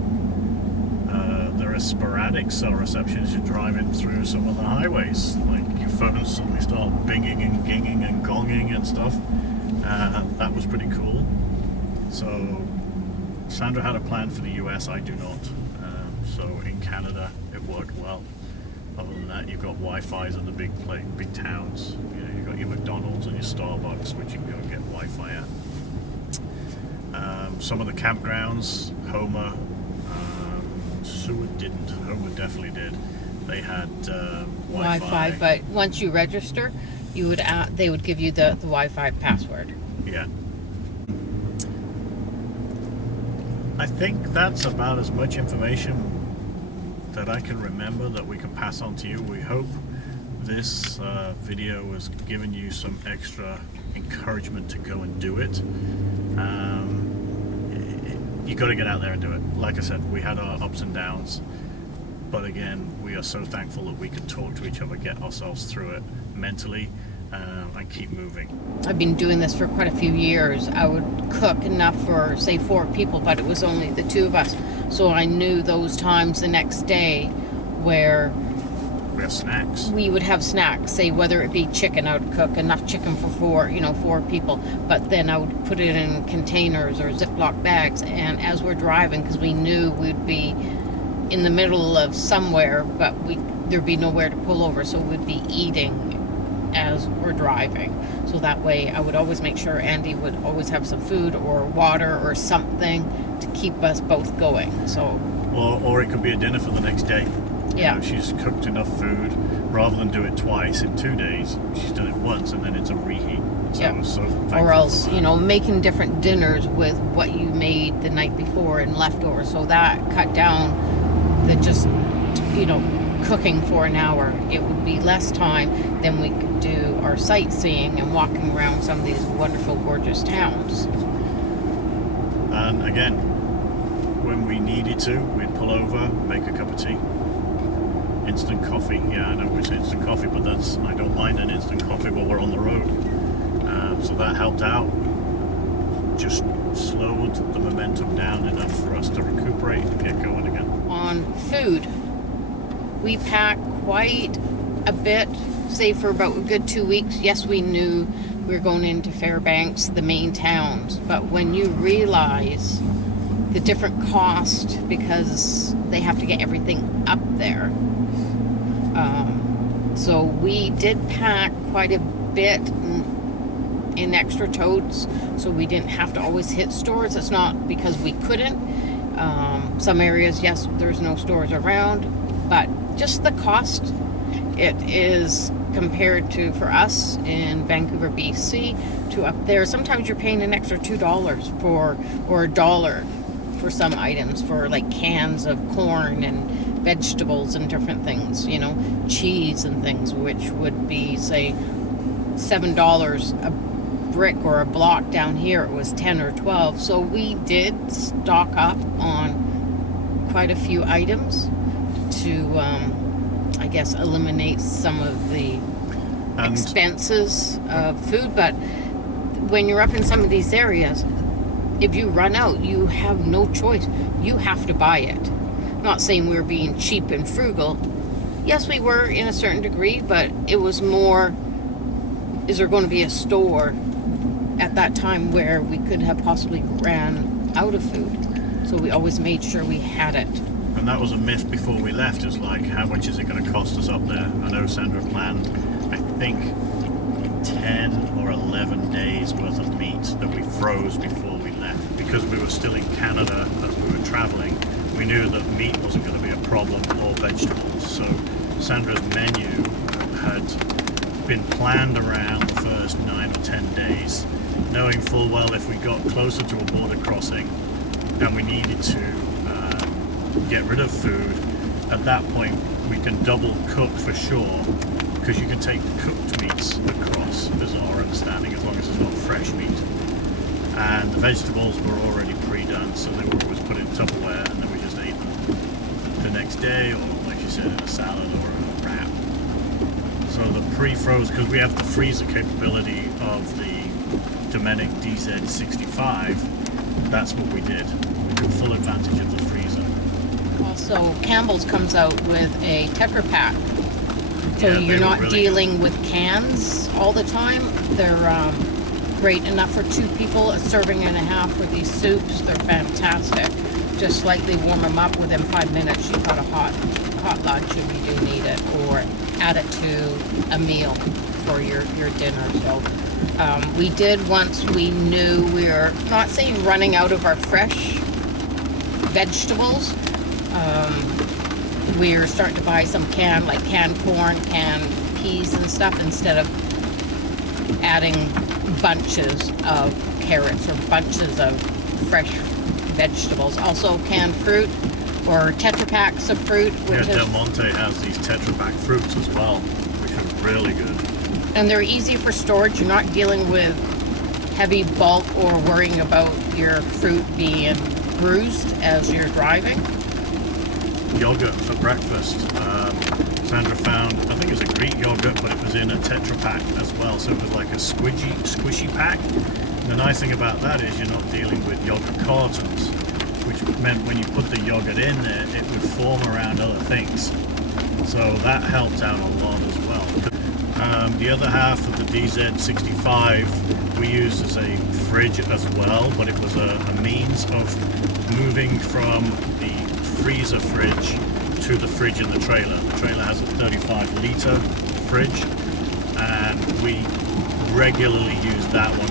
There is sporadic cell reception as you're driving through some of the highways. Like your phones suddenly start binging and ginging and gonging and stuff. That was pretty cool. So Sandra had a plan for the US, I do not. So in Canada, it worked well. Other than that, you've got Wi-Fi's in the big towns. You've got your McDonald's and your Starbucks, which you can go and get Wi-Fi at. Some of the campgrounds, Homer, Seward didn't. Homer definitely did. They had Wi-Fi. But once you register, they would give you the Wi-Fi password. Yeah. I think that's about as much information that I can remember that we can pass on to you. We hope this video has given you some extra encouragement to go and do it. You got to get out there and do it. Like I said, we had our ups and downs, but again, we are so thankful that we could talk to each other, get ourselves through it mentally, and keep moving. I've been doing this for quite a few years. I would cook enough for, say, 4 people, but it was only the 2 of us. So I knew those times the next day where we have snacks. We would have snacks, say whether it be chicken. I would cook enough chicken for 4 people, but then I would put it in containers or Ziploc bags. And as we're driving, because we knew we'd be in the middle of somewhere, but there'd be nowhere to pull over, so we'd be eating as we're driving. So that way I would always make sure Andy would always have some food or water or something to keep us both going. So or it could be a dinner for the next day. Yeah. She's cooked enough food rather than do it twice in 2 days. She's done it once and then it's a reheat. So yeah. So or else, making different dinners with what you made the night before and leftovers. So that cut down the just, cooking for an hour. It would be less time than we could do our sightseeing and walking around some of these wonderful, gorgeous towns. And again, when we needed to, we'd pull over, make a cup of tea. Instant coffee. Yeah, I know it's instant coffee, but I don't mind an instant coffee while we're on the road. So that helped out. Just slowed the momentum down enough for us to recuperate and get going again. On food, we packed quite a bit, say for about a good 2 weeks. Yes, we knew we were going into Fairbanks, the main towns, but when you realize the different cost because they have to get everything up there. So we did pack quite a bit in extra totes, so we didn't have to always hit stores. It's not because we couldn't. Some areas, yes, there's no stores around, but just the cost, it is compared to, for us in Vancouver, BC, to up there. Sometimes you're paying an extra $2 for, or $1 for some items, for like cans of corn and vegetables and different things, you know, cheese and things, which would be, say, $7 a brick or a block. Down here it was 10 or 12. So we did stock up on quite a few items to I guess eliminate some of the expenses of food. But when you're up in some of these areas, if you run out, you have no choice. You have to buy it. Not saying we're being cheap and frugal. Yes, we were in a certain degree, but it was more, is there going to be a store at that time where we could have possibly ran out of food? So we always made sure we had it. And that was a myth before we left. It was like, how much is it going to cost us up there? I know Sandra planned, I think, 10 or 11 days worth of meat that we froze before we left. Because we were still in Canada as we were traveling, we knew that meat wasn't going to be a problem, or vegetables. So Sandra's menu had been planned around the first 9 or 10 days, knowing full well if we got closer to a border crossing and we needed to get rid of food, at that point we can double cook for sure, because you can take cooked meats across, is our understanding, as long as it's not fresh meat. And the vegetables were already pre-done, so they were always put in Tupperware, and then we just ate them the next day, or like you said, in a salad or a wrap. So the pre-froze, because we have the freezer capability of the Dominic DZ65, that's what we did. We took full advantage of the freezer. Also, Campbell's comes out with a Tetra Pak. So Yeah, you're not really dealing with cans all the time. They're great enough for 2 people, a serving and a half for these soups. They're fantastic. Just slightly warm them up. Within 5 minutes, you've got a hot lunch if you do need it, or add it to a meal for your dinner. So we did, once we knew we were, not saying running out of our fresh vegetables, we're starting to buy some canned corn, canned peas and stuff, instead of adding bunches of carrots or bunches of fresh vegetables. Also canned fruit, or Tetra Packs of fruit. Which Del Monte has these Tetra Pak fruits as well, which are really good. And they're easy for storage. You're not dealing with heavy bulk or worrying about your fruit being bruised as you're driving. Yogurt for breakfast. Sandra found, I think it was a Greek yogurt, but it was in a Tetra Pak as well, so it was like a squishy pack. And the nice thing about that is you're not dealing with yogurt cartons, which meant when you put the yogurt in there, it would form around other things. So that helped out a lot as well. The other half of the DZ65 we used as a fridge as well, but it was a means of moving from the freezer fridge to the fridge in the trailer. The trailer has a 35-litre fridge, and we regularly use that one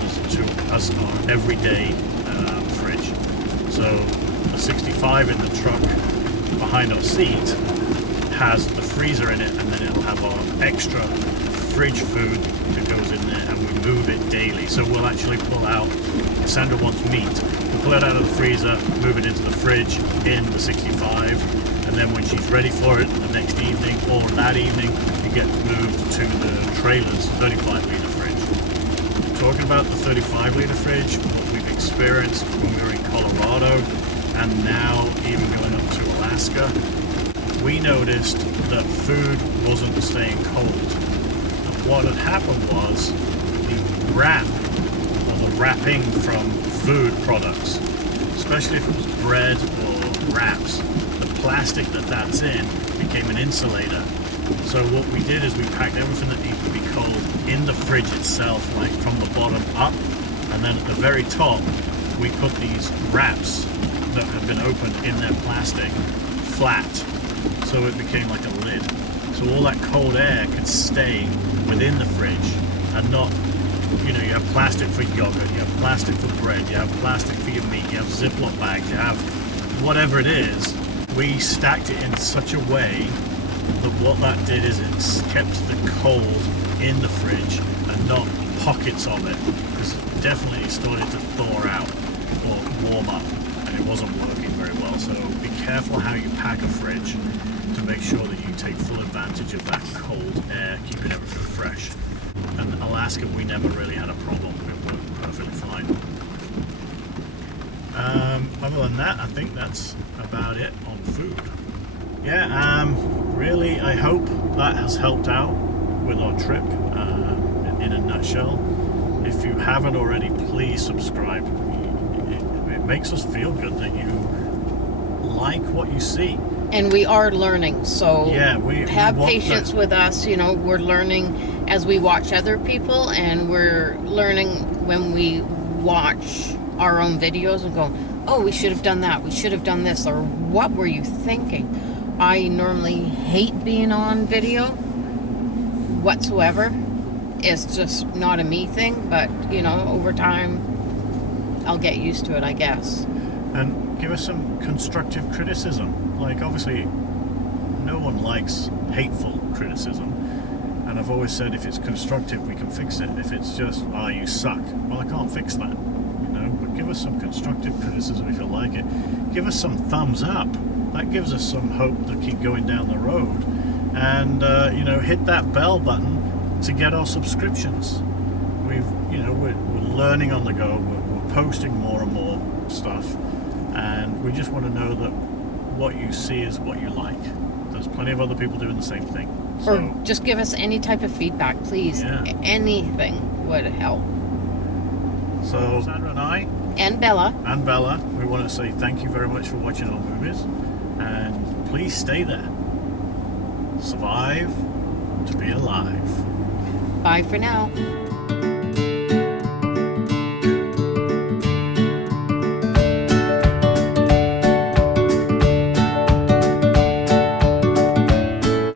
as our everyday fridge. So the 65 in the truck behind our seat has the freezer in it, and then it'll have our extra fridge food that goes in there, and we move it daily. So we'll actually pull out, if Sandra wants meat, we'll pull it out of the freezer, move it into the fridge in the 65, and then when she's ready for it the next evening or that evening, it gets moved to the trailer's 35-litre fridge. Talking about the 35-litre fridge, what we've experienced when we were in Colorado, and now even going up to Alaska, we noticed that food wasn't staying cold. What had happened was the wrap, or the wrapping from food products, especially if it was bread or wraps, the plastic that's in became an insulator. So what we did is we packed everything that needed to be cold in the fridge itself, like from the bottom up, and then at the very top we put these wraps that had been opened in their plastic flat, so it became like a lid. So all that cold air could stay within the fridge and not, you know, you have plastic for yogurt, you have plastic for bread, you have plastic for your meat, you have Ziploc bags, you have whatever it is. We stacked it in such a way that what that did is it kept the cold in the fridge and not pockets of it, because it definitely started to thaw out or warm up and it wasn't working very well. So be careful how you pack a fridge to make sure that you take full advantage of that cold air, keeping everything fresh. And Alaska, we never really had a problem. It worked perfectly fine. Other than that, I think that's about it on food. Yeah, really, I hope that has helped out with our trip in a nutshell. If you haven't already, please subscribe. It makes us feel good that you like what you see. And we are learning, so yeah, we have patience with us. You know, we're learning as we watch other people, and we're learning when we watch our own videos and go, oh, we should have done that, we should have done this, or what were you thinking? I normally hate being on video whatsoever. It's just not a me thing, but you know, over time I'll get used to it, I guess. And give us some constructive criticism. Like, obviously no one likes hateful criticism, and I've always said if it's constructive we can fix it. If it's just, oh, you suck, well, I can't fix that, you know. But give us some constructive criticism if you like it. Give us some thumbs up. That gives us some hope to keep going down the road. And you know, hit that bell button to get our subscriptions. We're learning on the go. We're posting more and more stuff, and we just want to know that what you see is what you like. There's plenty of other people doing the same thing. So, or just give us any type of feedback, please. Yeah. Anything would help. So Sandra and Bella, we want to say thank you very much for watching our movies, and please stay there. Survive to be alive. Bye for now.